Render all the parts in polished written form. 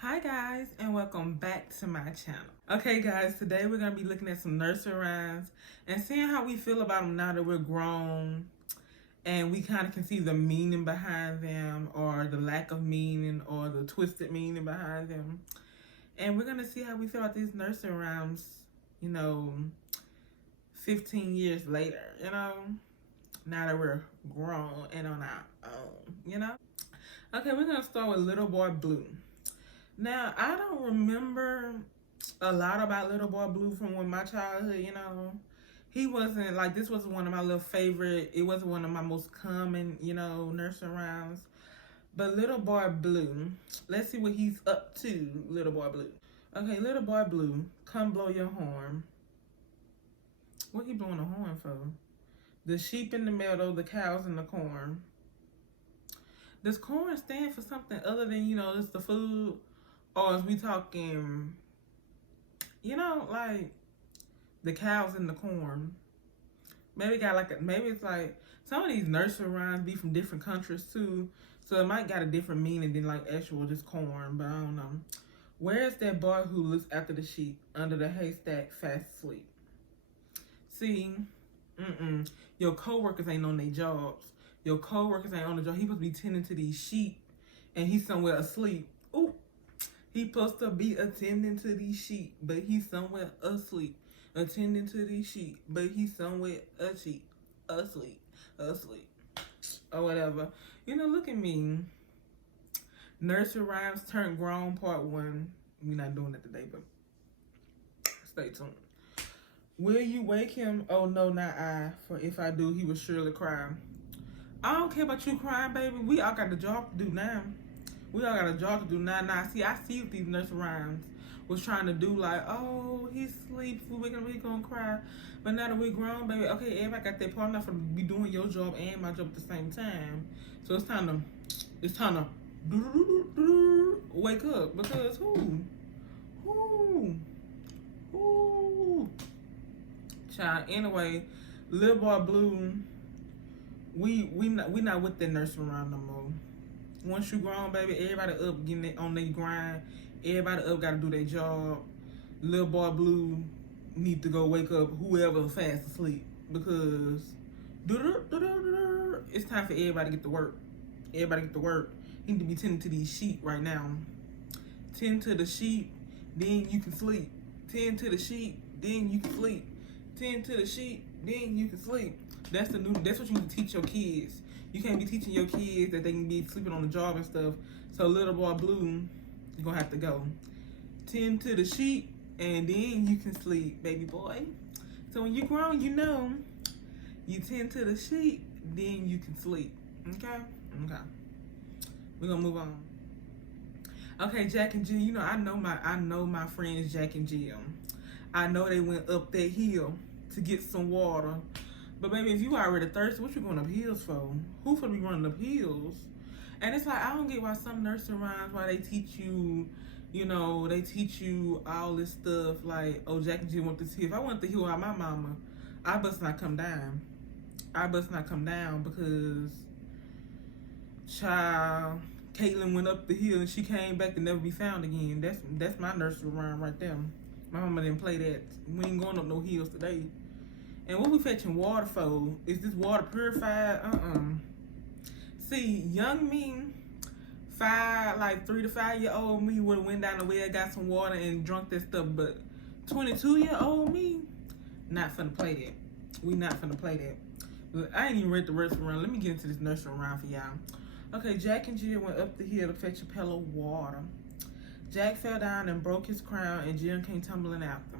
Hi guys, and welcome back to my channel. Okay guys, today we're going to be looking at some nursery rhymes and seeing how we feel about them now that we're grown and we kind of can see the meaning behind them, or the lack of meaning, or the twisted meaning behind them. And we're going to see how we feel about these nursery rhymes, 15 years later, now that we're grown and on our own. Okay, we're going to start with Little Boy Blue. Now, I don't remember a lot about Little Boy Blue from when my childhood, He wasn't, like, this was one of my little favorite, it wasn't one of my most common, nursery rhymes. But Little Boy Blue, let's see what he's up to, Little Boy Blue. Okay, Little Boy Blue, come blow your horn. What he blowing a horn for? The sheep in the meadow, the cows in the corn. Does corn stand for something other than, just the food? Or is we talking, like the cows in the corn? Maybe it's like some of these nursery rhymes be from different countries too, so it might got a different meaning than like actual just corn. But I don't know. Where's that boy who looks after the sheep under the haystack fast asleep? See, your co-workers ain't on their jobs. Your co-workers ain't on the job. He supposed to be tending to these sheep, and he's somewhere asleep. Ooh. He supposed to be attending to these sheep, but he's somewhere asleep. Attending to these sheep, but he's somewhere asleep. Or whatever. Look at me. Nursery Rhymes Turned Grown Part 1. We're not doing that today, but stay tuned. Will you wake him? Oh no, not I. For if I do, he will surely cry. I don't care about you crying, baby. We all got a job to do now. Now, see, I see what these nursery rhymes was trying to do, like, oh, he's asleep, we're gonna cry. But now that we're grown, baby, okay, everybody got their part. I'm not gonna be doing your job and my job at the same time. So it's time to wake up, because child. Anyway, Little Boy Blue, we not with that nursery rhyme no more. Once you grown, baby, everybody up getting it on their grind. Everybody up got to do their job. Little Boy Blue need to go wake up whoever fast asleep, because it's time for everybody to get to work. You need to be tending to these sheep right now. Tend to the sheep, then you can sleep. Tend to the sheep, then you can sleep. Tend to the sheep, then you can sleep. That's what you need to teach your kids. You can't be teaching your kids that they can be sleeping on the job and stuff. So Little Boy Blue, you're gonna have to go. Tend to the sheep, and then you can sleep, baby boy. So when you're grown, you tend to the sheep, then you can sleep. Okay? We're gonna move on. Okay, Jack and Jill, I know my friends Jack and Jill. I know they went up that hill to get some water. But baby, if you already thirsty, what you going up hills for? Who for be running up hills? And it's like, I don't get why some nursery rhymes, why they teach you, they teach you all this stuff like, oh, Jack and Jill went this hill. If I went the hill out my mama, I must not come down. Because, child, Caitlin went up the hill and she came back to never be found again. That's my nursery rhyme right there. My mama didn't play that. We ain't going up no hills today. And what we fetching water for? Is this water purified? See, young me, 3 to 5 year old me would have went down the well, got some water and drunk that stuff. But 22-year-old me, not finna play that. We not finna play that. Look, I ain't even read the rest of the rhyme. Let me get into this nursery rhyme for y'all. Okay, Jack and Jill went up the hill to fetch a pail of water. Jack fell down and broke his crown, and Jill came tumbling after.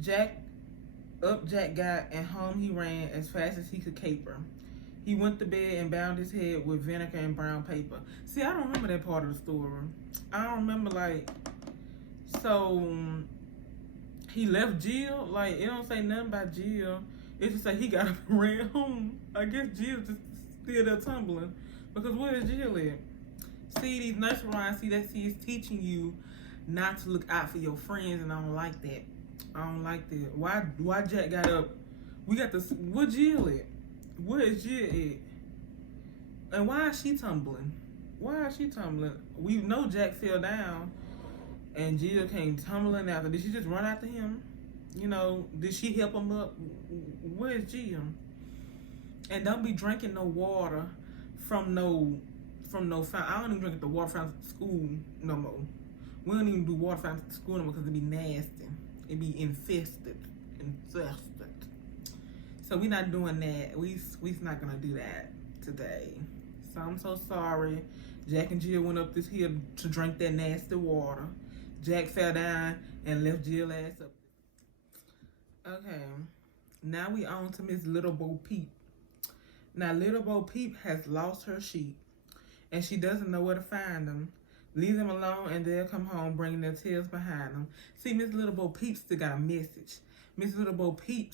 Jack got, and home he ran as fast as he could caper. He went to bed and bound his head with vinegar and brown paper. See, I don't remember that part of the story. I don't remember, so he left Jill? It don't say nothing about Jill. It just say he got up and ran home. I guess Jill just still there tumbling. Because where is Jill at? See, these nursery rhymes, it's teaching you not to look out for your friends, and I don't like that. Why Jack got up? We got this. Where Jill at? Where is Jill at? And why is she tumbling? Why is she tumbling? We know Jack fell down and Jill came tumbling after. Did she just run after him? You know, did she help him up? Where's Jill? And don't be drinking no water from no fountain. I don't even drink the water fountain at school no more. We don't even do water fountains at school no more because it be nasty. It be infested. So we not doing that. We's not gonna do that today. So I'm so sorry. Jack and Jill went up this hill to drink that nasty water. Jack fell down and left Jill ass up. Okay, now we on to Miss Little Bo Peep. Now Little Bo Peep has lost her sheep, and she doesn't know where to find them. Leave them alone, and they'll come home bringing their tails behind them. See, Miss Little Bo Peep still got a message. Miss Little Bo Peep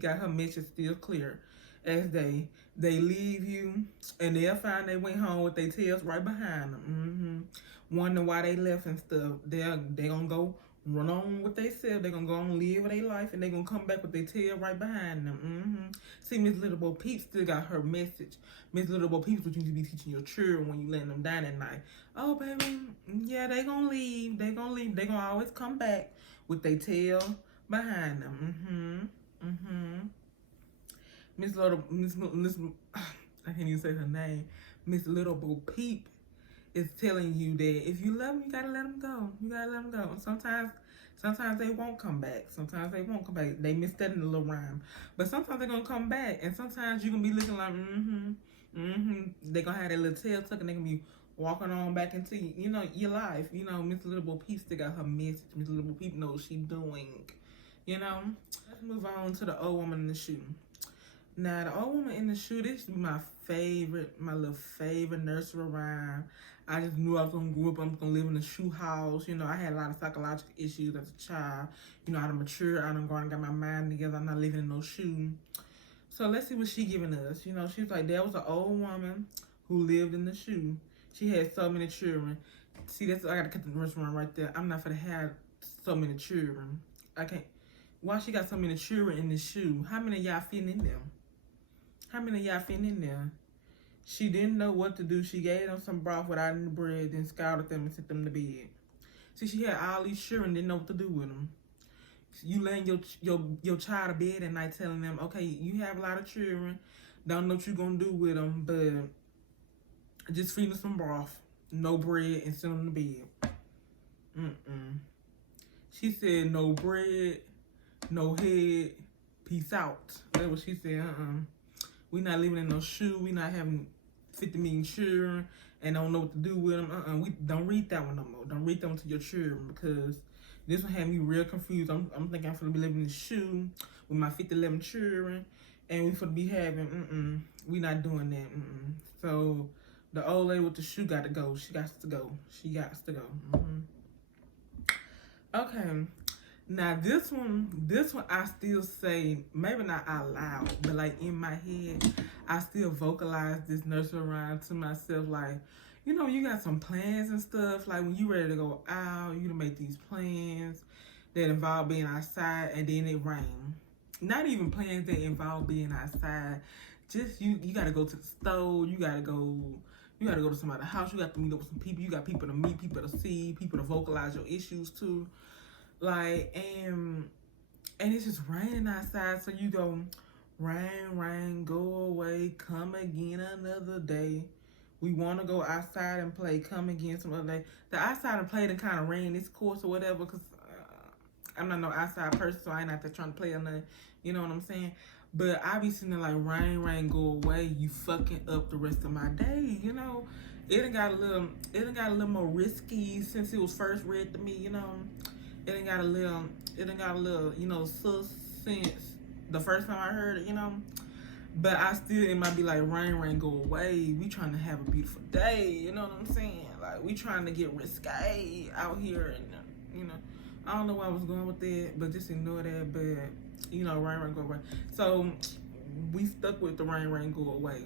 got her message still clear. As they leave you, and they'll find they went home with their tails right behind them. Wonder why they left and stuff. They gonna go run on with themselves. They're gonna go on and live their life, and they're gonna come back with their tail right behind them. See, Miss Little Bo Peep still got her message. Miss Little Bo Peep is what you need to be teaching your children when you letting them down at night. Oh, baby, yeah, they gonna leave. They gonna always come back with their tail behind them. Miss I can't even say her name. Miss Little Bo Peep is telling you that if you love them, you gotta let them go. You gotta let them go. And sometimes they won't come back. Sometimes they won't come back. They missed that in the little rhyme. But sometimes they're gonna come back, and sometimes you're gonna be looking like They're gonna have their little tail tucked, and they're gonna be walking on back into your life. Miss Little Bo Peep still got her message. Miss Little Bo Peep knows what she's doing. Let's move on to the old woman in the shoe. Now, the old woman in the shoe, this is my little favorite nursery rhyme. I just knew I was gonna grow up, I'm gonna live in a shoe house. I had a lot of psychological issues as a child. I done matured, I done gone and got my mind together. I'm not living in no shoe. So let's see what she giving us. She was like, there was an old woman who lived in the shoe. She had so many children. See, I gotta cut the nursery rhyme right there. I'm not gonna have so many children. I can't. Why she got so many children in the shoe? How many of y'all fitting in them? How many of y'all fitting in there? She didn't know what to do. She gave them some broth without any bread, then scalded them and sent them to bed. See, she had all these children, didn't know what to do with them. You laying your child to bed at night telling them, okay, you have a lot of children, don't know what you're going to do with them, but just feed them some broth, no bread, and send them to bed. She said, no bread, no head, peace out. That's what she said. We not living in no shoe. We not having 50 million children and don't know what to do with them. We don't read that one no more. Don't read that one to your children, because this one had me real confused. I'm thinking I'm gonna be living in the shoe with my 11 children, and we gonna be having. We not doing that. So the old lady with the shoe got to go. She got to go. She got to go. Okay. Now this one I still say, maybe not out loud, but like in my head, I still vocalize this nursery rhyme to myself. Like, you got some plans and stuff. Like when you ready to go out, you to make these plans that involve being outside, and then it rain. Not even plans that involve being outside. Just you gotta go to the store. You gotta go to somebody's house. You got to meet up with some people. You got people to meet, people to see, people to vocalize your issues to. Like, and it's just raining outside, so you go, rain, go away, come again another day. We want to go outside and play, come again some other day. The outside and play done kind of rain this course or whatever, because I'm not no outside person, so I ain't out there trying to play or nothing. You know what I'm saying? But I be sitting there like, rain, go away. You fucking up the rest of my day, It done got a little more risky since it was first read to me, It done got a little, sus since the first time I heard it, But it might be like, rain, go away. We trying to have a beautiful day, you know what I'm saying? Like, we trying to get risque out here, and, I don't know where I was going with that, but just ignore that, but, rain, go away. So, we stuck with the rain, go away.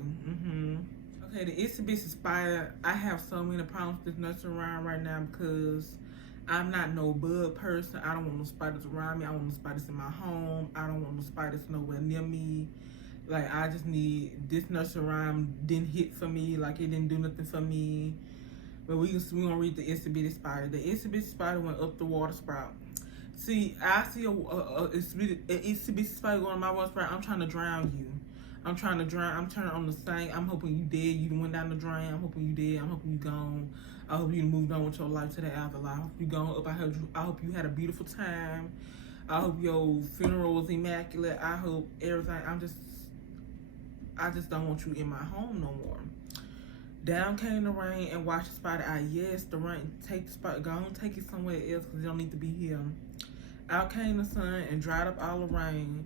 Okay, the Itsy Bitsy Spider, I have so many problems with this nursery rhyme right now, because I'm not no bug person. I don't want no spiders around me. I don't want no spiders in my home. I don't want no spiders nowhere near me. Like, I just need, this nursery rhyme didn't hit for me. Like, it didn't do nothing for me. But we gonna read the itsy bitty spider. The itsy bitty spider went up the water spout. See, I see a itsy bitty spider going on my water spout. I'm trying to drown you. I'm trying to drown. I'm turning on the sink. I'm hoping you dead. You went down the drain. I'm hoping you dead. I'm hoping you gone. I hope you moved on with your life to the afterlife. I hope you gone up. I hope you had a beautiful time. I hope your funeral was immaculate. I hope everything. I just don't want you in my home no more. Down came the rain and washed the spider out. Yes, the rain, take the spider, go on, take it somewhere else because it don't need to be here. Out came the sun and dried up all the rain.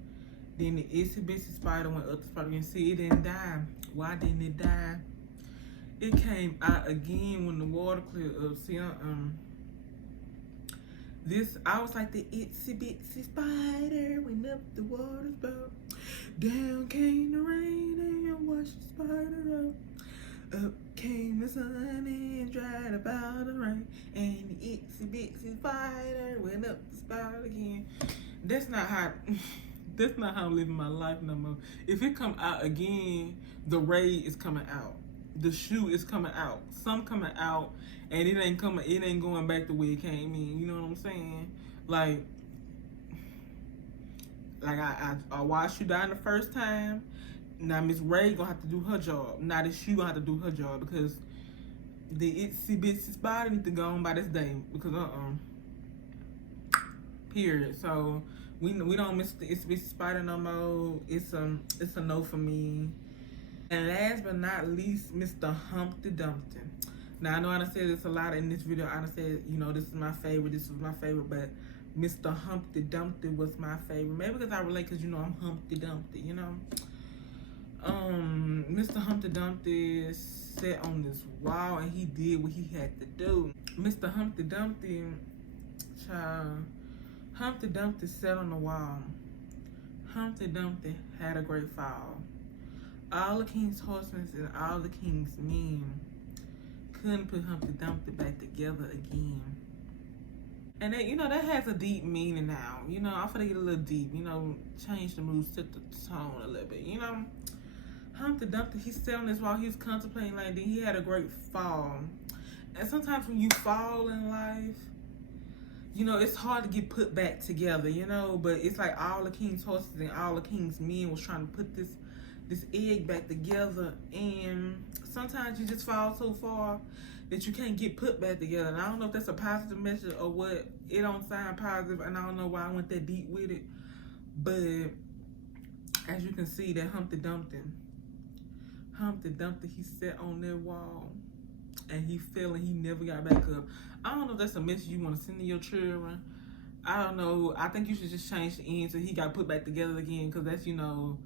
Then the itsy bitsy spider went up the spider and see it didn't die. Why didn't it die? It came out again when the water cleared up. See, I was like the itsy bitsy spider went up the water spout. Down came the rain and washed the spider up. Up came the sun and dried up all the rain. And the itsy bitsy spider went up the spout again. That's not how I'm living my life no more. If it come out again, the raid is coming out. The shoe is coming out. Some coming out and it ain't going back the way it came in. You know what I'm saying? Like I watched you die the first time. Now Miss Ray gonna have to do her job. Now this shoe gonna have to do her job because the itsy bitsy spider need to go on by this day because period. So we don't miss the itsy bitsy spider no more. It's a no for me. And last but not least, Mr. Humpty Dumpty. Now I know I done said this a lot in this video. I done said, you know, this is my favorite, but Mr. Humpty Dumpty was my favorite. Maybe because I relate because, you know, I'm Humpty Dumpty, you know. Mr. Humpty Dumpty sat on this wall and he did what he had to do. Mr. Humpty Dumpty, child, Humpty Dumpty sat on the wall. Humpty Dumpty had a great fall. All the king's horsemen and all the king's men couldn't put Humpty Dumpty back together again. And that, you know, that has a deep meaning now. You know, I'm gonna get a little deep, you know, change the mood, set the tone a little bit, you know. Humpty Dumpty, he sat on this while he was contemplating, like, then he had a great fall. And sometimes when you fall in life, you know, it's hard to get put back together, you know, but it's like all the king's horses and all the king's men was trying to put this egg back together, and sometimes you just fall so far that you can't get put back together. And I don't know if that's a positive message or what. It don't sound positive, and I don't know why I went that deep with it. But as you can see, that Humpty Dumpty, he sat on that wall and he fell and he never got back up. I don't know if that's a message you want to send to your children. I don't know. I think you should just change the end so he got put back together again, because that's, you know,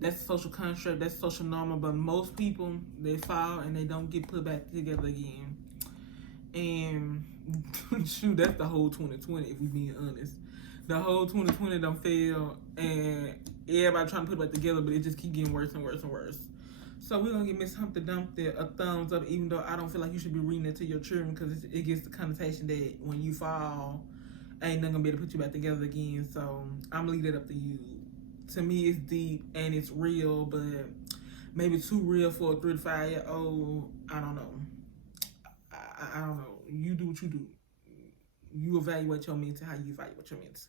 that's social construct, that's social normal. But most people, they fall and they don't get put back together again. And shoot, that's the whole 2020, if we being honest. The whole 2020 done failed and everybody trying to put it back together, but it just keep getting worse and worse and worse. So we're gonna give Miss Humpty Dumpty a thumbs up, even though I don't feel like you should be reading it to your children, because it gives the connotation that when you fall, ain't nothing gonna be able to put you back together again. So I'm gonna leave that up to you. To me, it's deep and it's real, but maybe too real for a 3 to 5 year old. I don't know. I don't know. You do what you do. You evaluate your mental how you evaluate your mental.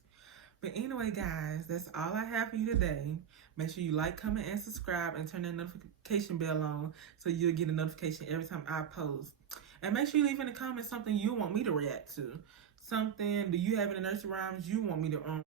But anyway, guys, that's all I have for you today. Make sure you like, comment, and subscribe, and turn that notification bell on so you'll get a notification every time I post. And make sure you leave in the comments something you want me to react to. Something, do you have any nursery rhymes you want me to